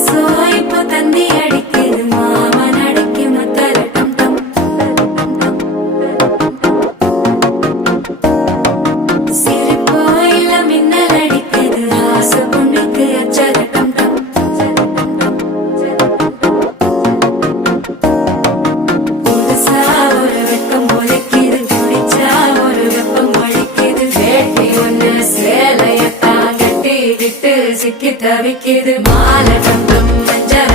மனசோ இப்போ தந்தி அடிக்குது மாமன் அடிக்கு மத்தல டம் டம் சிரிப்போ இல்ல மின்னல் அடிக்குது ஆசை பொண்ணுக்கு அச்சத டம் டம் புதுசா ஒரு வெக்கம் முளைக்குது குடிச்சா ஒரு வெப்பம் அடிக்குது வேட்டி ஒண்ணு சேலையத்தான் கட்டிக்கிட்டு சிக்கி தவிக்குது மாலை டம் டம் மஞ்சள்